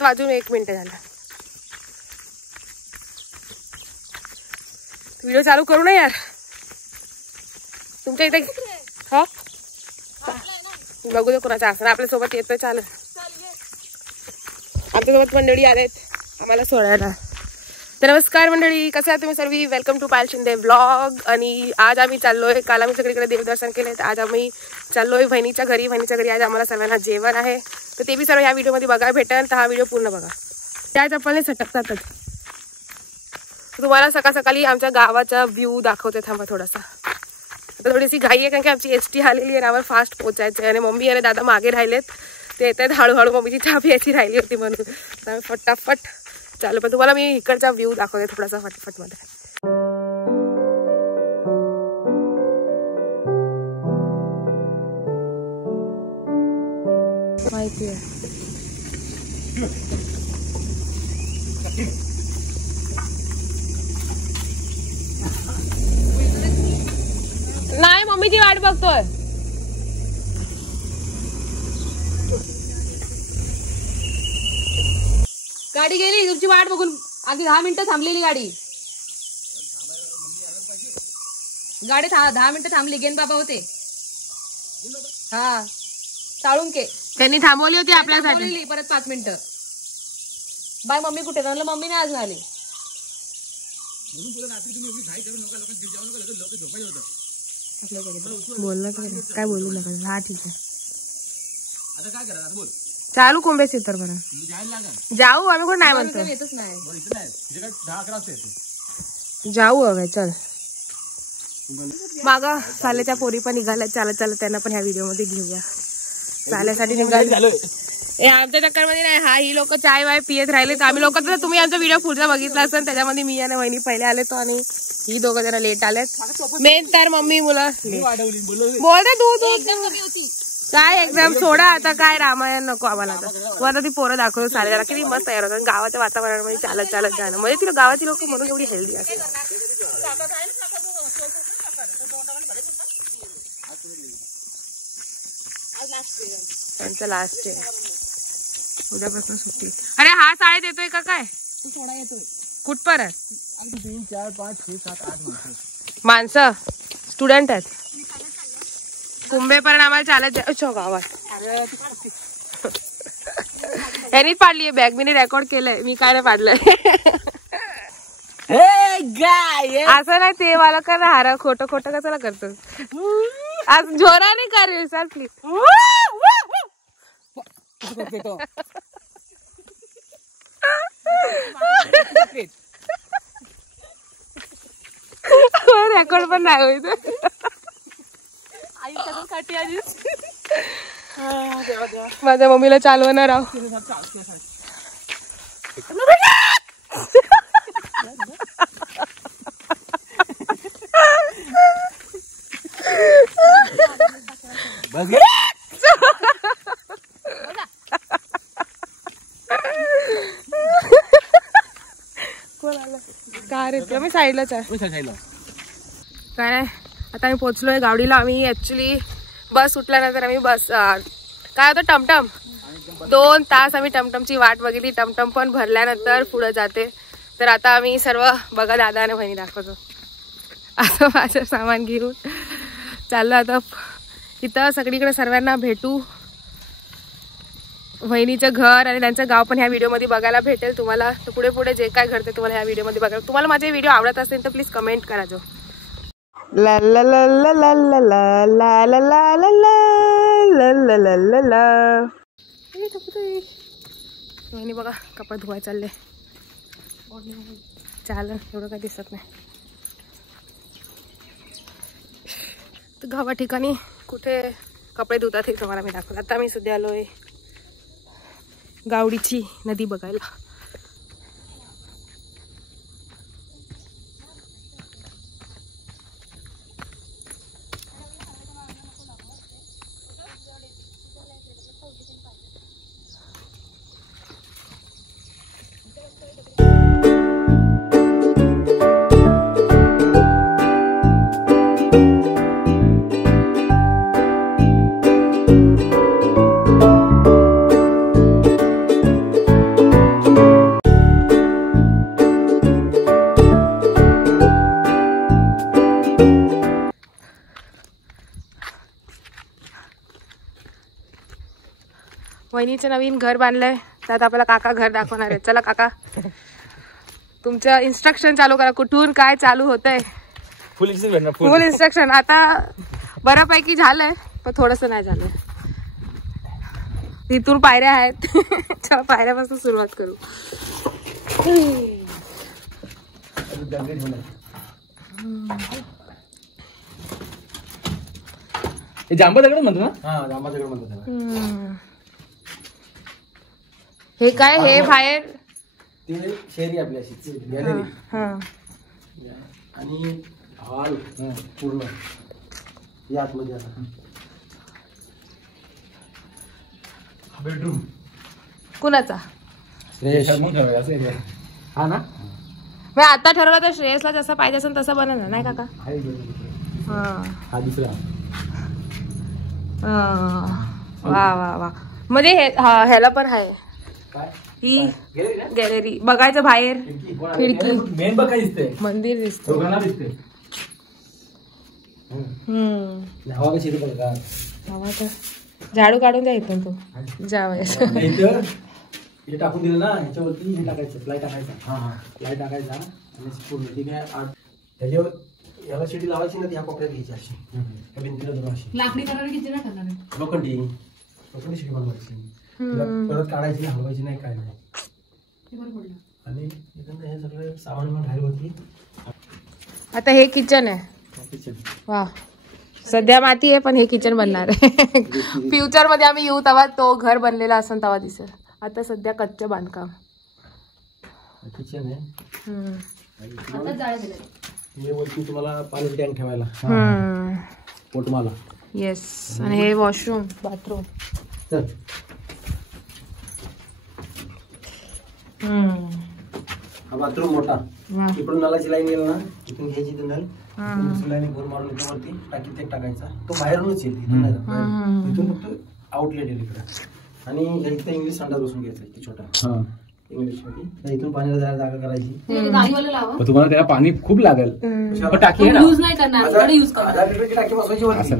7:01 झाला. व्हिडिओ चालू करू ना यार. तुमच्या इथे हा बघू दे कोणाचा असं आपल्यासोबत येतोय. चालेल. आमच्यासोबत मंडळी आलेत आम्हाला सोडायला. तर नमस्कार मंडळी, कसं आहे तुम्ही सर्व. Welcome to Payal Shinde blog. आणि आज आम्ही चाललोय, काल आम्ही सगळीकडे देवदर्शन केले, तर आज आम्ही चाललोय वहिनीच्या घरी. वहिनीच्या घरी आज आम्हाला सर्वांना जेवण आहे, तर ते बी सर्व ह्या व्हिडिओमध्ये बघायला भेटेल. तर हा व्हिडिओ पूर्ण बघा. त्या चप्पलने सटकतातच. तुम्हाला सकाळ सकाळी आमच्या गावाचा व्ह्यू दाखवते. थांबा थोडासा. आता थोडीशी घाई आहे कारण की आमची एसटी आलेली आहे, आम्हाला फास्ट पोहोचायचं आहे. आणि मम्मी आणि दादा मागे राहिलेत, ते येत आहेत हळूहळू. मम्मीची चहा प्यायची राहिली होती म्हणून तर फटाफट चालू. पण तुम्हाला मी इकडचा व्ह्यू दाखवते थोडासा फटाफट मध्ये. माहिती आहे नाही, मम्मीची वाट बघतोय. गाडी गेली तुमची वाट बघून. आधी 10 मिनिटं थांबलेली गाडी. 10 मिनिटं थांबली. गेन बाबा होते. हा साळुंके त्यांनी थांबवली होती आपल्यासाठी. परत 5 मिनिटं. बाय मम्मी कुठे म्हणलं. मम्मी नाही अजून आली. बोललं काय बोलू नका. हा ठीक आहे. आता काय करा बोल. चालू कोंबेच तर बरं जाऊ. आम्ही कोण नाही म्हणतो. येतच नाही. जाऊ हवं. चल मागा साल्याच्या पोरी पण निघाल्या चालत चालत. त्यांना पण ह्या व्हिडिओ मध्ये घेऊया. चाल्यासाठी निघाले. आमच्या चक्करमध्ये नाही. ही लोक चाय वाय पियत राहिले. तर आम्ही लोक तर तुम्ही आमचा व्हिडिओ पुढचा बघितला असेल, त्याच्यामध्ये मी आणि वहिनी पहिले आले तो आणि ही दोघं जरा लेट आलेत. मेन तर मम्मी मुलं बोलते तू काय एक्झाम सोडा आता. काय रामायण नको आम्हाला. आता ती पोरं दाखवतो साऱ्याला किती मस्त तयार होतात. गावाच्या वातावरणामध्ये चालत चालत जाणं म्हणजे तिला गावाची लोक म्हणून एवढी हेल्दी असते. त्यांचं लास्ट आहे. उद्यापासून सुट्टी. अरे हा शाळेत येतोय का काय. थोडा येतोय. कुठपर्यंत. 3, 4, 5, 6, 7, 8 माणसं स्टुडंट आहेत. कुंभेपर्यंत आम्हाला चालत जायचं गावात. यांनीच पाडली बॅग. मी रेकॉर्ड केलंय. मी काय नाही पाडलंय. असं नाही ते मला का हारा खोटं खोटं कशाला करतो. आज जोराने करेल सर प्लीज. रेकॉर्ड पण नाही होईल. माझ्या मम्मीला चालवणार आहो. काय रे मी साईडलाच आहे. काय नाही आता आम्ही पोहोचलोय गावडीला. आम्ही ऍक्च्युली बस सुटल्यानंतर आम्ही बस काय होतं टमटम 2 तास आम्ही टमटमची वाट बघितली. टमटम पण भरल्यानंतर पुढे जाते. तर आता आम्ही सर्व बघा दादा आणि बहिणी दाखवतो. आता माझं सामान घेऊन चाललं. आता इथं सगळीकडे सर्वांना भेटू. वहिनीचं घर आणि त्यांचं गाव पण ह्या व्हिडिओमध्ये बघायला भेटेल तुम्हाला. तर पुढे पुढे जे काय घडते तुम्हाला ह्या व्हिडिओमध्ये बघायला. तुम्हाला माझे व्हिडिओ आवडत असेल तर प्लीज कमेंट करा. जो ला ला ला ला ला ला ला ला ला ला ला ला ला ला ला. वहिनी बघा कपडे धुवाय चालले. चालेल एवढं काही दिसत नाही. तर गावा ठिकाणी कुठे कपडे धुतात हे तुम्हाला मी दाखवलं. आता मी सध्या आलोय गावडीची नदी बघायला. वहिनीचं नवीन घर बांधलंय, त्यात आपल्याला काका घर दाखवणार आहे. चला काका, तुमचं इन्स्ट्रक्शन चालू करा, कुठून काय चालू होतंय. फुल इन्स्ट्रक्शन. आता बऱ्यापैकी झालंय, पण थोडस नाही झालंय. तिथून पायऱ्या आहेत. चला पायऱ्यापासून सुरुवात करू. जांबा दगड म्हणतो ना? हा, जांबा दगड म्हणतो त्याला. हे काय, हे बाहेर ती शेरी आपली अशी गॅलरी आणि हॉल पूर्ण यातमध्ये असा बेडरूम कुणाचा. हा ना, मी आता ठरवलं तर श्रेयसला जसं पाहिजे असेल तसं बनव ना, नाही काका. हा दुसरा. वा वा वा. म्हणजे ह्याला पण आहे ही गॅलरी. बघायचं बाहेर खिडकी, मेन बघ काय दिसते, मंदिर दिसतं. हवा कशी बघा. हवा तर झाडू काढून द्या इथून. तू जावं हे टाकून दिलं ना, ह्याच्यावरती हे टाकायचं, फ्लाय टाकायचा. फ्लाय टाकायचा आणि पूर्ण ठीक आहे. ह्याच्यावर याला शेडी लावायची ना, ह्या कोपऱ्यात घ्यायची अशी, ह्या भिंतीला धरून अशी. लाकडी करणार किती ना करणार आहे. लोखंडी शेडी बनवायची, परत काढायची, हलवायची नाही, काय नाही. आणि इथं हे सगळं सामान बाहेर होती. आता हे किचन आहे. वा, सध्या माती आहे पण हे किचन बनणार आहे. फ्युचर मध्ये आम्ही येऊ तेव्हा तो घर बनलेला असेल तेव्हा दिसेल. आता सध्या कच्चं बांधकाम. किचन आहे. आता जाळ्या दिल्या. हे वरती तुम्हाला पाणी टँक ठेवायला, पोटमाला. येस. आणि हे वॉशरूम, बाथरूम. हा बाथरूम मोठा. इकडून नळाची लाईन गेला ना, इथून घ्यायची ती नळ, दुसरी लाईन घोर मारून इथं वरती टाकीत एक टाकायचा. तो बाहेरूनच येईल, इथून नाही जात. इथून फक्त आउटलेट येईल इकडे. आणि इथं इंग्लिश संडास बसून घ्यायचा छोटा इंग्लिश मध्ये. इथून पाण्याला जायला जागा करायची. तुम्हाला त्याला पाणी खूप लागेल. टाकी यूज नाही करणार, 1000 लिटरची टाकी बसवायची वरती.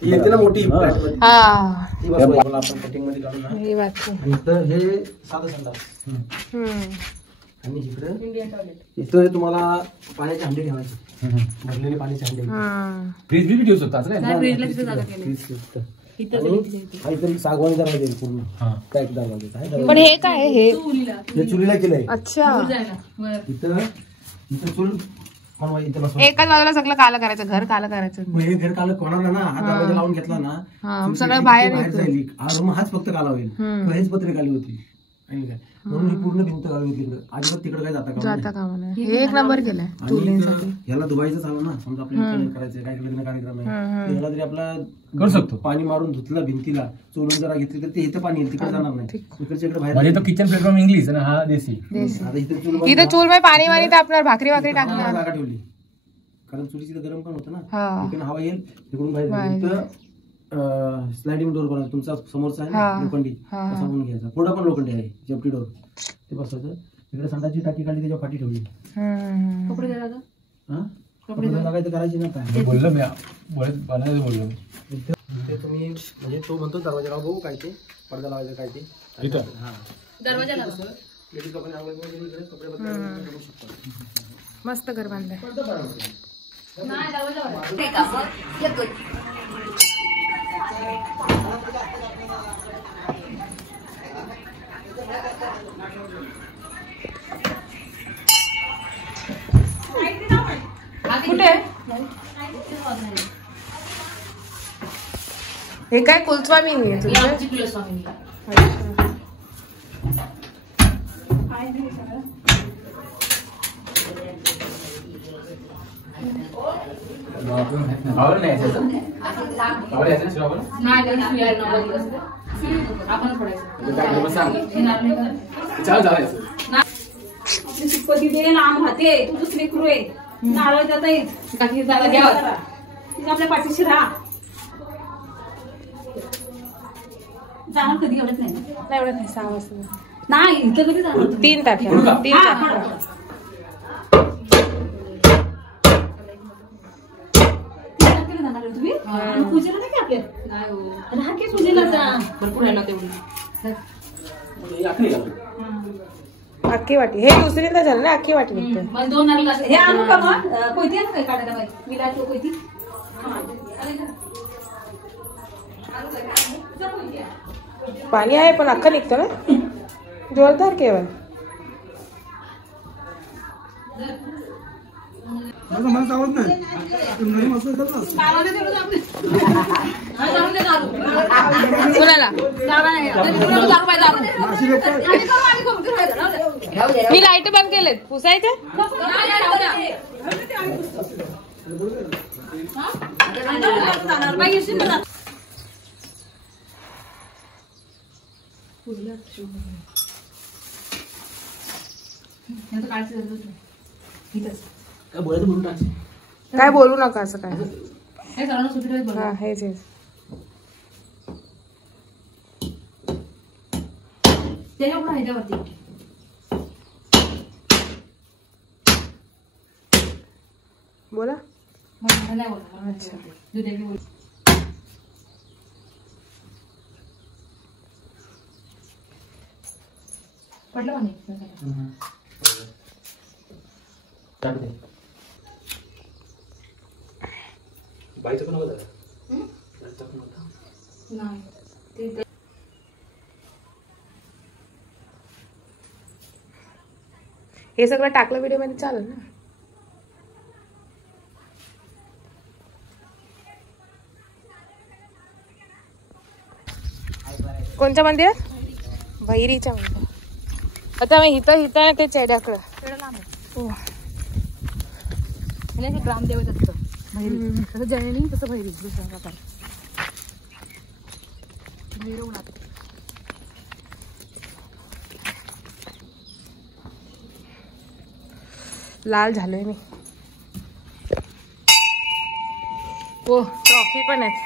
ती येते ना मोठी, आपण कटिंग मध्ये काढून. आणि इथं हे साधं संडास. आणि इथं तुम्हाला पाण्याची हंडी ठेवायची, भरलेली पाण्याची हंडी. फ्रीज बी ठेवू शकतो. काहीतरी सागवानी दरवाजा पूर्ण पॅक दरवाजा. पण हे काय, हे चुलीला केलंय. अच्छा. इथं चूल बनवायची, इथं बसवायची. एकाच बाजूला सगळं काला करायचं, घर काला करायचं. हे घर काला कोणाला ना, हा दरवाजा लावून घेतला ना, सगळं बाहेर जाईल. हा रूम हाच फक्त काला होईल. हेच पत्रिका आली होती म्हणून ही पूर्ण भिंत काढली होती. अजिबात तिकडे काय जाता का. हे एक नंबर केलाय. याला धुवायचं झालं ना, समजा आपल्याला करायचं काय लग्न कार्यक्रम आहे, याला जरी आपला करू शकतो. पाणी मारून धुतलं भिंतीला, चोळून जरा घेतली तर ते इथं पाणी येईल, तिकडे जाणार नाही. इकडच्या इकडे बाहेर. म्हणजे तो किचन प्लेटफॉर्म इंग्लिश आणि हा देसी. आता इथं चूल मध्ये पाणी वाणी टाकणार, भाकरी टाकणार, जागा ठेवली. कारण चुलीची गरम पण होतं ना, इकडून हवा येईल, तिकडून बाहेर. स्लायडिंग डोर बनवायचं. तुमचा समोरचा आहे ना लोखंडी, तसा बनवून घ्यायचा. पुढं पण लोखंडी आहे, जपटी डोर, ते बसवायचं. इकडे संडाची टाकी काढली, त्याच्यावर फाटी ठेवली. कपडे कपडे लागायचं करायची ना. काय बोललो मी, बनायचं बोललो. इथे तुम्ही म्हणजे तो म्हणतो दरवाजा लावा, बघू काय ते पडदा लावायचं काय ते. दरवाजा मस्त घर बांधलंय. कुठे हे काय कुलस्वामी आहे तुझं? चिपती दे लांब राहते, तू दुसरी क्रू आहे. नारळ जाता येत काही जागा घ्या, आपल्या पाठीशी राहा. जाणार कधी एवढत नाही, एवढं नाही. 6 वाजता नाही, इथं कधी जाणार. 3 तारखेला. 3 तारखेला तुम्ही पूजेला नाही की आपल्या राहा की पूजेला जा. भरपूर आहे ना तेवढी. अख्खी वाटी हे दुसरीला झालं ना, अख्खी वाटी निघते. मला 2 नारळ हे आणू का मग कोयती आहे ना काय काढायला बाई मी लागतो कोयती पाणी आहे पण अख्खं निघतं ना, जोरदार केवळ. कुणाला मी लाईट बंद केलेत पुसायचे. काय बोलू नका असं काय. हा हेच हेच बोला. अच्छा पडलं बाईचं पण होतं हे सगळं टाकलं व्हिडिओ मध्ये चालेल ना. कोणत्या मंदिरात? भैरीच्या मंदिरात. आता मी हिथं ते चेड्याकडं ग्रामदेवत असतं भैरी, तसं जैनी तसं भैरी दुसरा प्रकार. लाल झालोय मी. हो ट्रॉफी पण आहेत.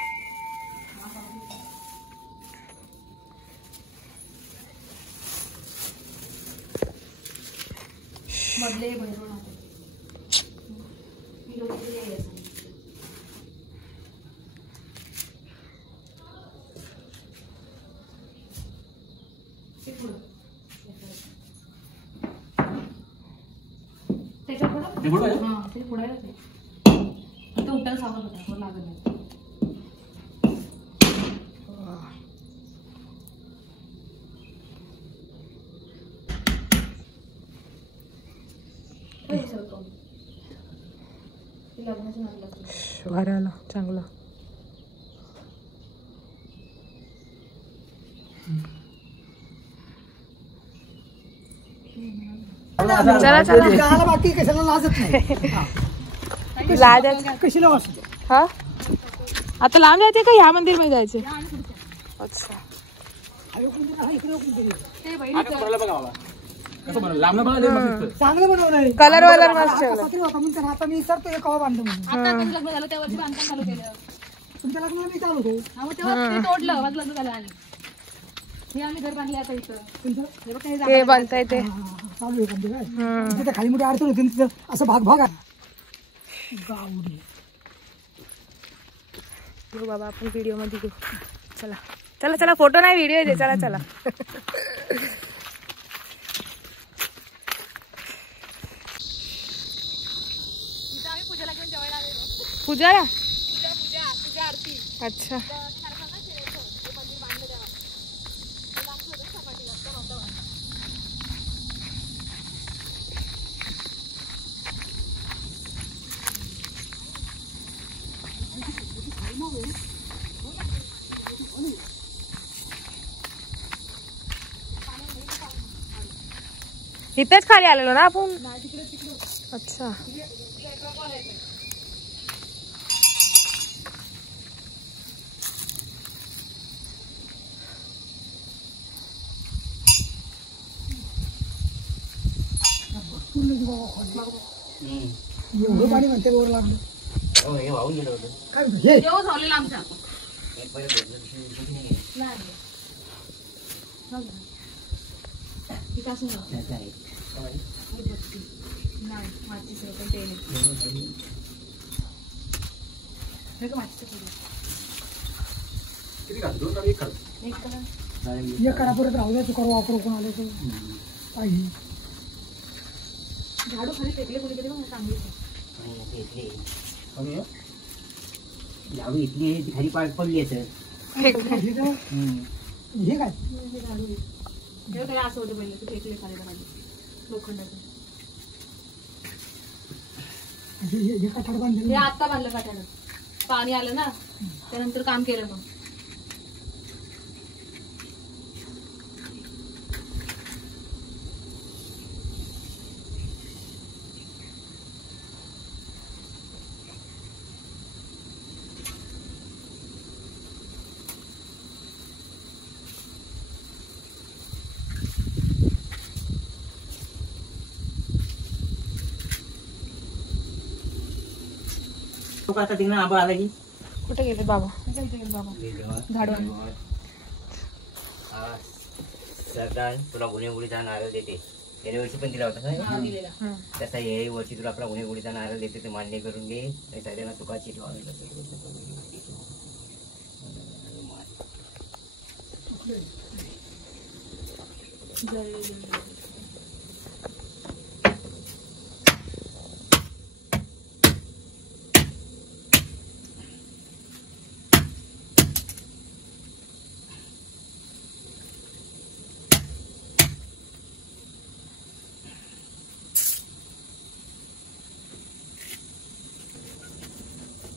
मधले भैरवनाथ उठायला सावध होता लागत नाही. वाऱ्याला चांगलं. चला चला बाकी कशाला लाजत नाही. लाज कशाला वाचते. हा आता लांब जायचे का ह्या मंदिर मध्ये जायचे? अच्छा चांगलं बनवलंय. कलर वलर मस्त आता मी सर तो कवा बांधतो म्हणून लग्न झालं त्यावरती बांधकाम चालू केलं. तुमच्या लग्नाला मी चालू होतो. तेव्हा ते तोडलं माझं लग्न झालं आणि हे आम्ही घर बांधले आता इथं. ते बनताय ते चालू आहे पण ते काय तिथे खाली मोठी अडचण होती तिथं असं भाग भाग आहे. घेऊ बाबा आपण व्हिडिओ मध्ये घेऊ. चला चला चला फोटो नाही व्हिडिओ दे. चला चला पूजाला. अच्छा इथेच खाली आलेलो ना आपण. अच्छा एवढं पाणी म्हणते वर लागलं. आमच्या किती खातो? 2 का 1 खातो? हे करा परत राहू द्या तुकार वापर कोण आले तर पाहिजे झाडू खाली फेकले कोणीतरी मग चांगली झाडू इथली खाली पडली तर हे काय जेव्हा त्याला असं होतं पहिले ते फेकले खाली लोखंडाचे हे कठाड हे बांधले आत्ता बांधलं काट्यानं पाणी आलं ना त्यानंतर काम केलं मग आता तिकडे आंबा आला की कुठे गेले बाबा झाडू सरदार तुला गुन्हेगुडीचा नारळ देते गेल्या वर्षी पण दिला होता नाव दिलेलं तसा याही वर्षी तुला आपला गुन्हेगुडीचा नारळ देते ते मान्य करून घे नाही सगळ्यांना तुकाची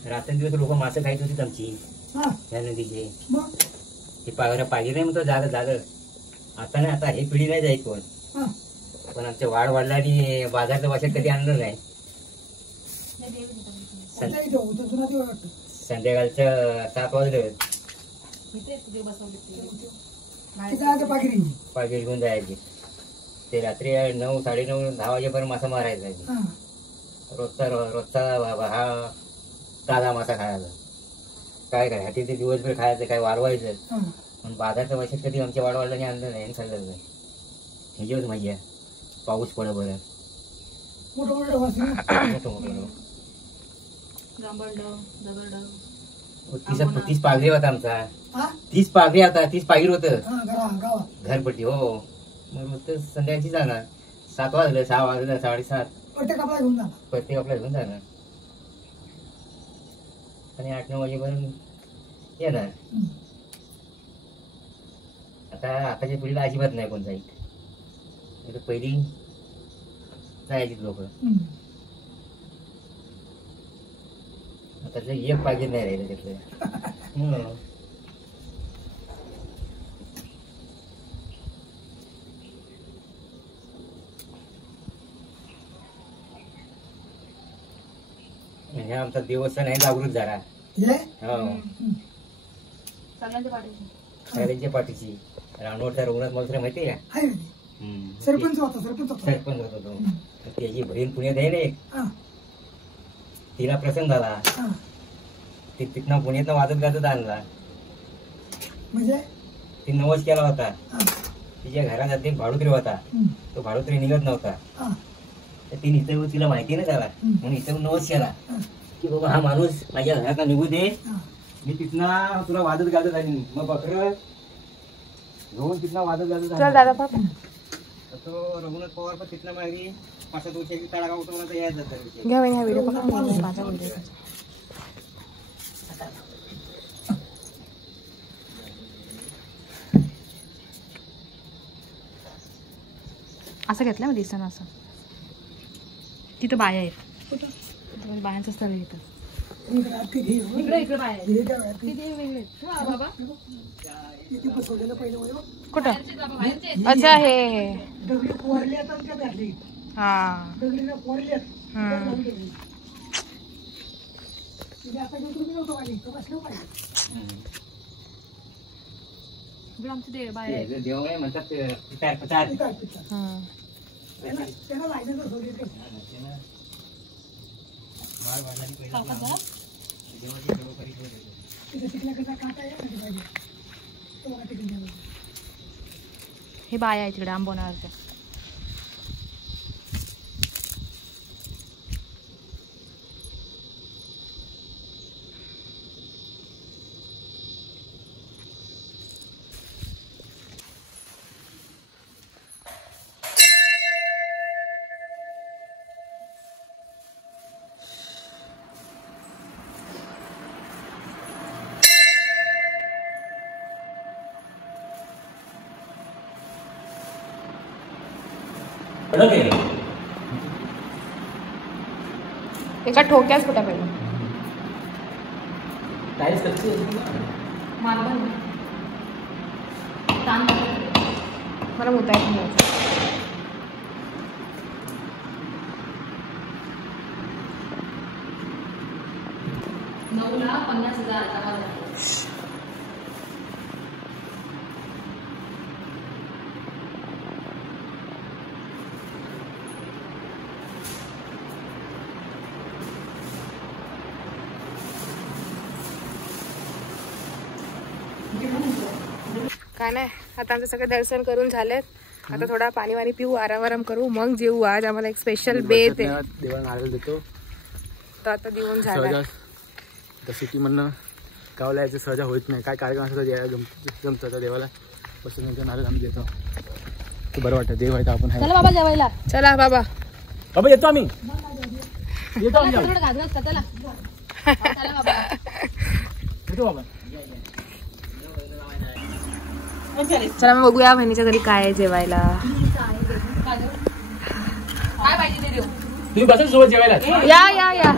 रात्रंदिवस लोक मासे खायची होती आमची या नदीचे ते पाहिजे नाही म्हणतो झालं झालं आता नाही आता ही पिढी नाही जायची कोण पण आमच्या वाढ वाढला आणि बाजारच्या भाषेत कधी आणलं नाही संध्याकाळचं 7 वाजले पागिरी घेऊन जायचे ते रात्री 9, 9:30, 10 वाजेपर्यंत मासा मारायचा रोजचा हा ताजा मासा खायचा काय ते दिवसभर खायचं काय वाढवायचं पण बाजारच्या भाषेत कधी आमच्या वाढवायला आणलं नाही आणि खाल्लं नाही हे जेवत मजा पाऊस पडे बरं मोठं 30 पागरी होता आमचा 30 पागरी आता 30 पागीर होत घरपट्टी हो मग संध्याकाळची जाणार 7 वाजले 6 वाजले 7:30 प्रत्येक आपल्या घेऊन जाणार आणि 8-9 वाजेपर्यंत येणार आताच्या पिढीला अजिबात नाही कोण जाईल पहिली जायची लोक आता एक पाहिजे नाही राहिलं त्यातलं म्हणजे आमचा देवस्थान आहे जागृत झाला सगळ्यांच्या पाठीची रानवडच्या रघुनाथ मलसरे माहिती आहे का सरपंच होता तो त्याची बहीण पुण्यात आहे ना तिला प्रसंग झाला तिथनं पुण्यात वाजत गाजत आणला म्हणजे ती नवस केला होता तिच्या घरात एक भाडुत्री होता तो भाडुत्री निघत नव्हता तर ती इथं तिला माहिती नाही झाला म्हणून इथं नवस केला की बाबा हा माणूस माझ्या घरात निघू दे मी तिथनं तुला वाजत गाजत आली मग बकर घेऊन तिथनं वाजत गाजत आली तो रघुनाथ पवार पण तिथनं मागे 5-7 वर्षाची तळागा उठवण्याचा यायच जातात घ्या ह्या व्हिडिओ माझा व्हिडिओ असं घेतलं मग दिसतं असं तिथं बाया आहेत बायांचं स्थळ येतं इकडे बाहेर कुठं अच्छा हे हा आमचे बाहेर देव म्हणतात हे बाया आहे तिकडे आंबवणारच्या एका ठोक्याच कुठे पाहिजे टाईल्स कच्ची मला मुतायचं नाही. काय नाही, आता आमचं सगळं दर्शन करून झालेत. आता थोडा पाणी वाणी पिऊ, आराम करू, मग जेऊ. आज आम्हाला एक स्पेशल बेत आहे, देवाला नारळ देतो. तर आता देऊन झाला. सिटी मधनं गावाला यायचं सहजा होत नाही. काय कार्यक्रम असतो जमतं तर देवाला बसून नारळ आम्ही देतो. ते बरं वाटतं, देव आहे तर आपण. चला बाबा जेवायला. चला बाबा. बाबा येतो आम्ही. येतो आम्ही. येतो बाबा. चला मग बघूया बहिणीच्या घरी काय आहे जेवायला. तुम्ही बसा सोबत जेवायला. या या या.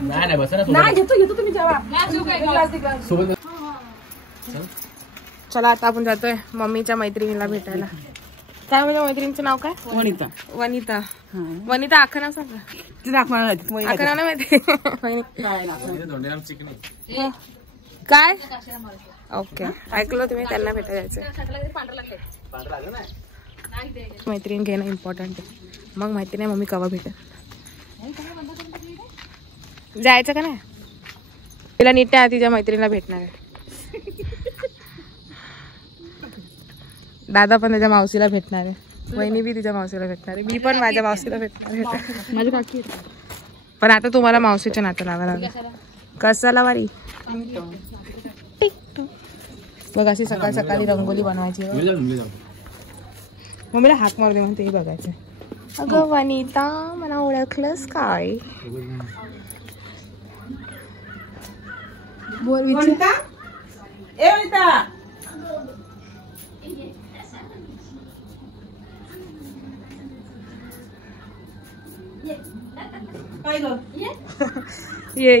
नाही बसा ना सोबत. चला आता आपण जातोय मम्मीच्या मैत्रिणीला भेटायला. काय म्हणजे मैत्रिणीचं नाव काय? वनिता. वनिता. वनिता आखं नाव सांगा. आखं नाव नाही माहिती. काय? ओके, ऐकलं तुम्ही, त्यांना भेटायला जायचं. मैत्रीण घेणं इम्पॉर्टंट आहे. मग माहिती नाही मम्मी कवा भेटेल. जायचं का नाही? तिला नीट आहे, तिच्या मैत्रिणीला भेटणार आहे. दादा पण त्याच्या मावशीला भेटणार आहे. वहिनी बी तिच्या मावशीला भेटणार आहे. मी पण माझ्या मावशीला भेटणार आहे. माझी काकी. पण आता तुम्हाला मावशीच्या नातं लावायला लागलं. कशाला वारी? बघ अशी सकाळ सकाळी रंगोली बनवायची. मम्मीला हाक मारते म्हणून तेही बघायचं. अगं वनिता, मला ओळखलंस काय? बोल विचार. ये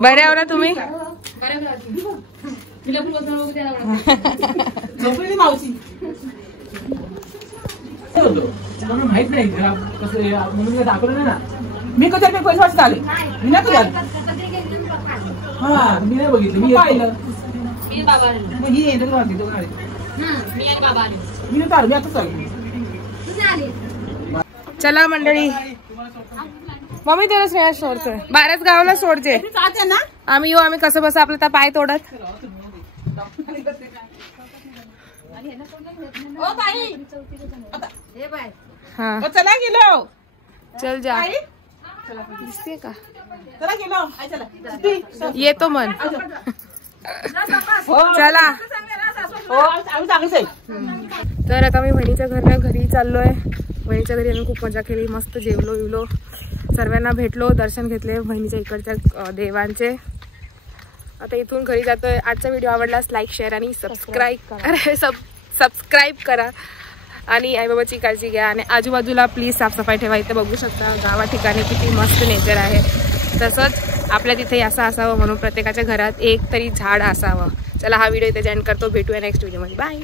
बरे आहो ना तुम्ही? माहित नाही कसं दाखवलं नाही ना. मी कधी पैसे वाटत आले मी नाही तुझ्या. हा मी नाही बघितलं. मी पाहिलं मी बाबा ही येणार वाटते दोन आले. मी आणि बाबा आले. मी नाही आलो, मी आताच आलो. चला मंडळी, मम्मी त्याला स्नेहा सोडतोय. बाराच गावाला सोडते आम्ही. येऊ आम्ही कसं बस आपलं त्या पाय तोडत. हा चला गेलो. चल जा. दिसते का? चला गेलो. येतो मन. चला. तर आता मी बहिणीच्या घरी चाललोय. बहिणीच्या घरी आम्ही खूप मजा केली, मस्त जेवलो विवलो, सर्वांना भेटलो, दर्शन घेतले बहिणीच्या इकडच्या देवांचे. आता इथून घरी जातोय. आजचा व्हिडिओ आवडलास लाईक, शेअर आणि सबस्क्राईब करा. आणि आईबाबाची काळजी घ्या. आणि आजूबाजूला प्लीज साफसफाई ठेवा. इथे बघू शकता गावा ठिकाणी किती मस्त नेचर आहे. तसंच आपल्या तिथे असं असावं म्हणून प्रत्येकाच्या घरात एक तरी झाड असावं. चला हा व्हिडिओ इथे एंड करतो. भेटूया नेक्स्ट व्हिडिओमध्ये. बाय.